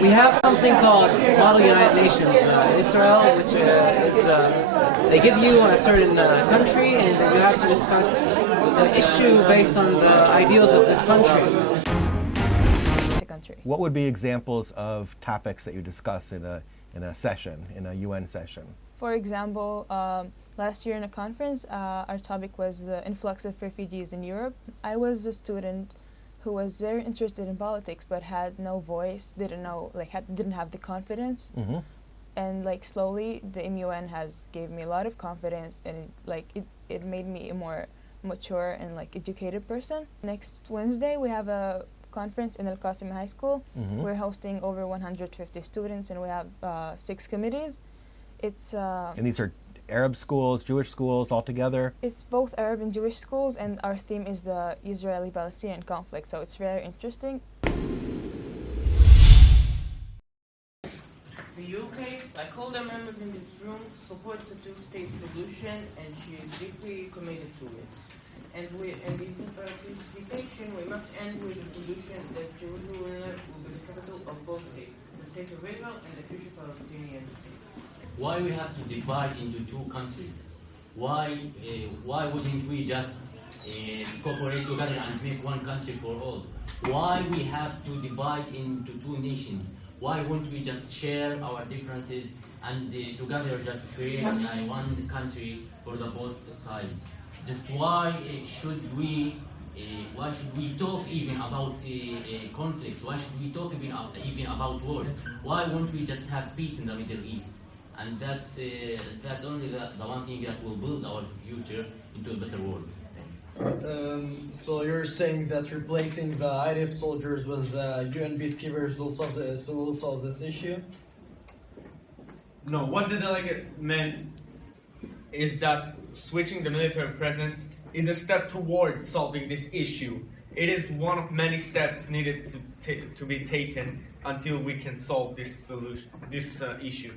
we have something called Model United Nations. Israel, which is they give you a certain country, and you have to discuss an issue based on the ideals of this country. What would be examples of topics that you discuss in a session, in a UN session? For example, last year in a conference, our topic was the influx of refugees in Europe. I was a student who was very interested in politics but had no voice, didn't have the confidence. Mm-hmm. And slowly the MUN has gave me a lot of confidence, and it made me a more mature and educated person. Next Wednesday we have a conference in Al-Qasemi High School. Mm-hmm. We're hosting over 150 students, and we have 6 committees. And these are Arab schools, Jewish schools, all together? It's both Arab and Jewish schools, and our theme is the Israeli-Palestinian conflict, so it's very interesting. The UK, like all the members in this room, supports a two-state solution, and she is deeply committed to it. And in participation, we must end with a solution that Jerusalem will be the capital of both states, the state of Israel and the future Palestinian state. Why we have to divide into 2 countries? Why wouldn't we just cooperate together and make one country for all? Why we have to divide into 2 nations? Why wouldn't we just share our differences and together just create one country for the both sides? Just why should we talk even about conflict? Why should we talk even about war? Why won't we just have peace in the Middle East? And that's only the one thing that will build our future into a better world. So you're saying that replacing the IDF soldiers with UN peacekeepers will solve this issue? No, what the delegate meant is that switching the military presence is a step towards solving this issue. It is one of many steps needed to be taken until we can solve this issue.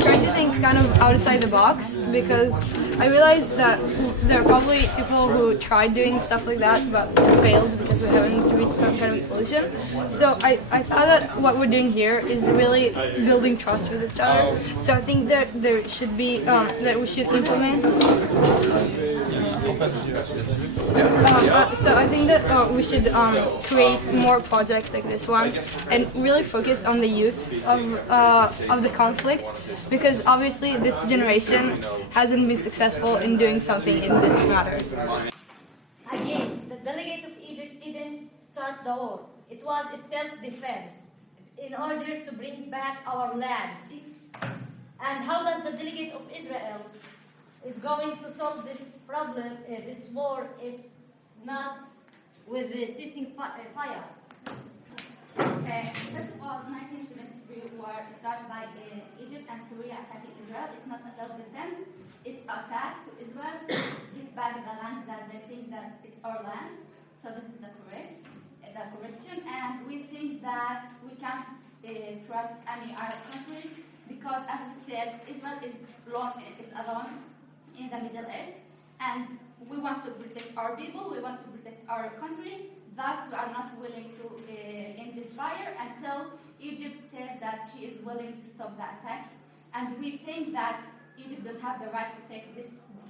Trying to think kind of outside the box, because I realized that there are probably people who tried doing stuff like that but failed because we haven't reached some kind of solution. So I thought that what we're doing here is really building trust with each other. So I think that there should be that we should implement. So I think that we should create more projects like this one and really focus on the youth of the conflict, because obviously this generation hasn't been successful in doing something in this matter. Again, the delegate of Egypt didn't start the war. It was a self-defense in order to bring back our land. And how does the delegate of Israel is going to solve this problem, this war, if not with the ceasing fire? Okay, first of all, 1973 war started by Egypt and Syria attacking Israel. It's not a self-defense, it's attack to Israel, give back the lands that they think that it's our land. So this is the correction, and we think that we can't trust any Arab countries, because as we said, Israel is alone in the Middle East, and we want to protect our people, we want to protect our country. Thus, we are not willing to end this fire until Egypt says that she is willing to stop the attack. And we think that Egypt doesn't have the right to take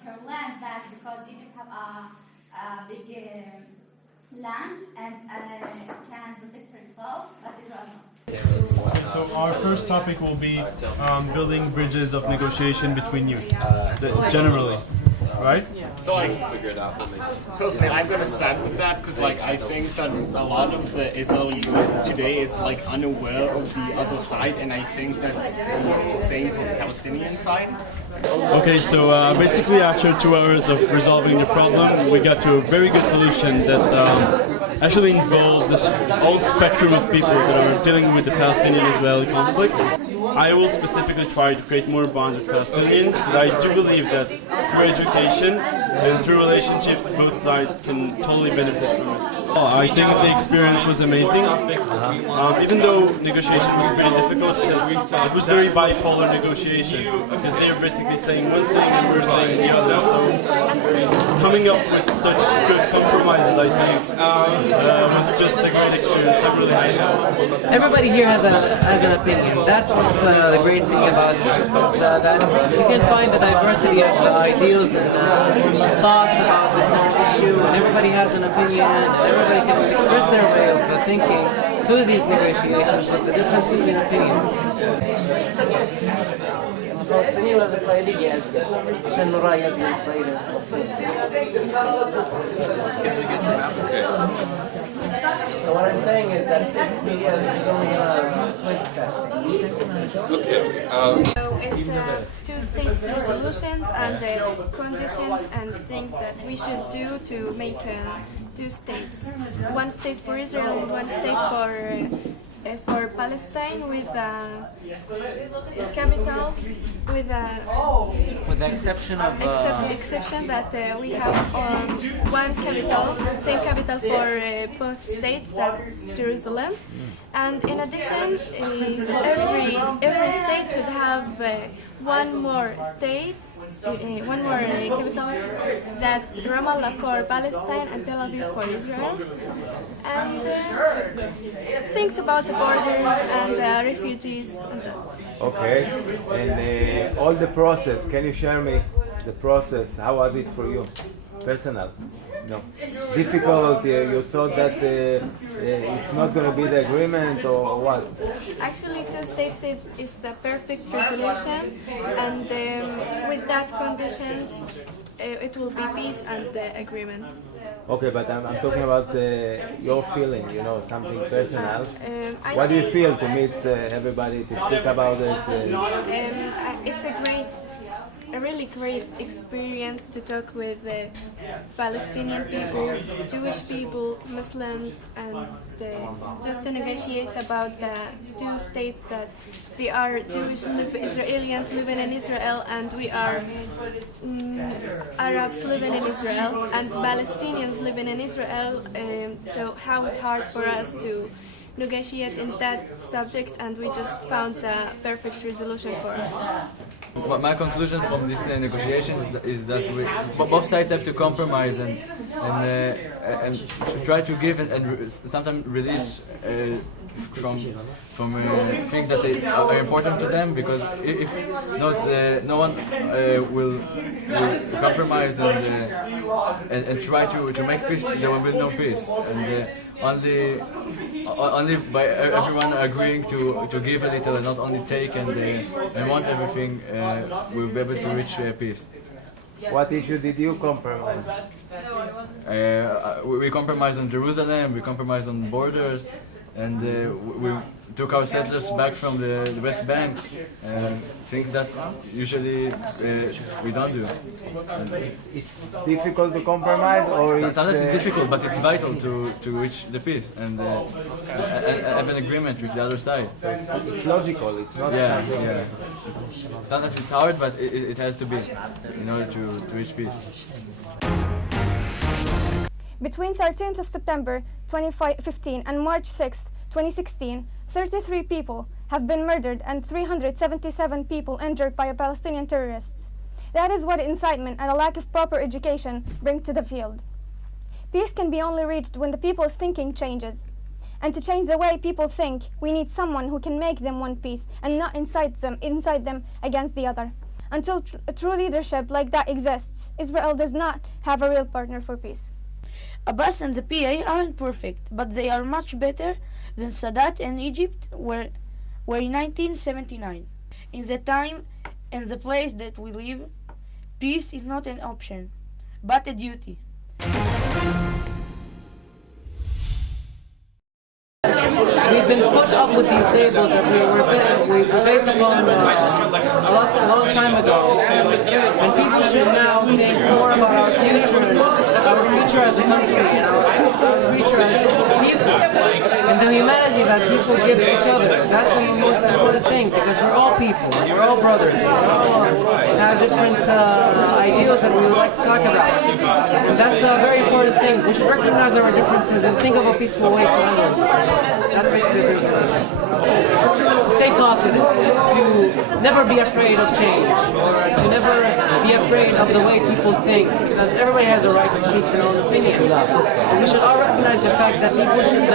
her land back, because Egypt have a big land and can protect herself, but Israel not. So our first topic will be building bridges of negotiation between youth, generally. Right? So personally, I'm gonna side with that, because I think that a lot of the Israeli youth today is unaware of the other side, and I think that's the same for the Palestinian side. Okay, so basically after 2 hours of resolving the problem, we got to a very good solution that actually involves this whole spectrum of people that are dealing with the Palestinian-Israeli conflict. I will specifically try to create more bonds with Palestinians, because I do believe that through education and through relationships, both sides can totally benefit from it. I think the experience was amazing. Even though negotiation was pretty difficult, it was very bipolar negotiation because they were basically saying one thing and we were saying the other. So coming up with such good compromises, I think, was just a great experience. I really had it. Everybody here has an opinion. That's what's the great thing about this, is that you can find a diversity of ideals and thoughts about this whole issue, and everybody has an opinion, and everybody can express their way of thinking through these negotiations, but the difference between opinions. الفلسطيني ولا الإسرائيلي أزكى عشان نراعي الإسرائيلي. So what I'm saying is that media is only twist that. So it's two-state resolutions and the conditions and things that we should do to make two states. One state for Israel and one state for Palestine with capitals with the exception of exception that we have one capital, same capital for both states, that's Jerusalem. And in addition, every state should have one more state, one more capital, that's Ramallah for Palestine and Tel Aviv for Israel. And things about the borders and refugees and that. Okay, and all the process, can you share me the process? How was it for you? Personal? No. Difficult? You thought that it's not going to be the agreement or what? Actually, two states is the perfect resolution, and with that conditions, it will be peace and the agreement. Okay, but I'm talking about your feeling, you know, something personal. What do you feel to meet everybody, to speak about it? It's a really great experience to talk with the Palestinian people, Jewish people, Muslims, and just to negotiate about the two states that we are Jewish Israelis living in Israel and we are Arabs living in Israel and Palestinians living in Israel. So how it's hard for us to negotiate in that subject, and we just found the perfect resolution for us. My conclusion from these negotiations is that both sides have to compromise and try to give and sometimes release from things that are important to them, because if no one will compromise and try to make peace, there will be no peace. And only by everyone agreeing to give a little and not only take and want everything, we'll be able to reach peace. What issue did you compromise? We compromised on Jerusalem, we compromised on borders, and we took our settlers back from the West Bank, things that usually we don't do. It's difficult to compromise, or sometimes it's difficult, but it's vital to reach the peace and have an agreement with the other side. It's logical, it's not something... Yeah. Sometimes it's hard, but it has to be in order to reach peace. Between 13th of September 2015 and March 6th, 2016, 33 people have been murdered and 377 people injured by Palestinian terrorists. That is what incitement and a lack of proper education bring to the field. Peace can be only reached when the people's thinking changes. And to change the way people think, we need someone who can make them want peace and not incite them against the other. Until true leadership like that exists, Israel does not have a real partner for peace. Abbas and the PA aren't perfect, but they are much better than Sadat and Egypt were in 1979. In the time and the place that we live, peace is not an option, but a duty. We've been put up with these tables that we based upon a long time ago, and people should now think more about our future as a country and our future as people. and the humanity that people give to each other. That's the most important thing, because we're all people, we're all brothers, we all have different ideals that we would like to talk about. And that's a very important thing. We should recognize our differences and think of a peaceful way to handle it. That's basically the resolution. To stay positive, to never be afraid of change, or to never be afraid of the way people think, because everybody has a right to speak their own opinion. And we should all recognize the fact that people should